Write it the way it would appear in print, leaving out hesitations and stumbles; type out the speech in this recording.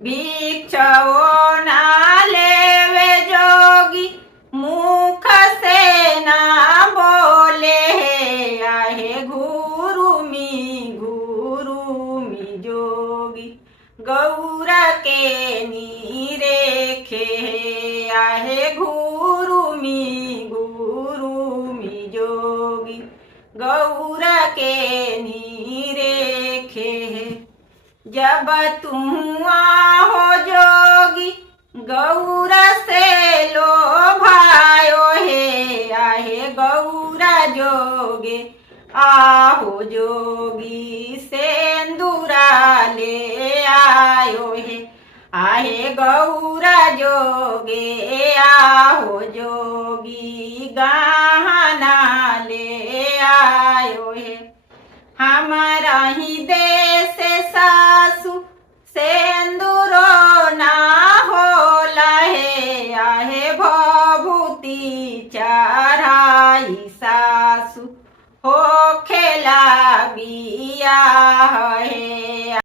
भिक्षवो ना लेवे जोगी, मुख से ना बोले आहे घुरुमी जोगी। गौर के नीरेखे आहे घुरुमी जोगी। गौर के नीरेखे जब तुम आहो जोगी, गौर से लो भायो हे आहे गौर जोगे। आहो जोगी सेंदूरा ले आयो हे आहे गौर जोगे। आहो जोगी गहना ले आयो हे। हमारा ही देश सासु सेंदूरो ना होला हे आहे भभूति चढ़ाई सासु हो खेला बिया है।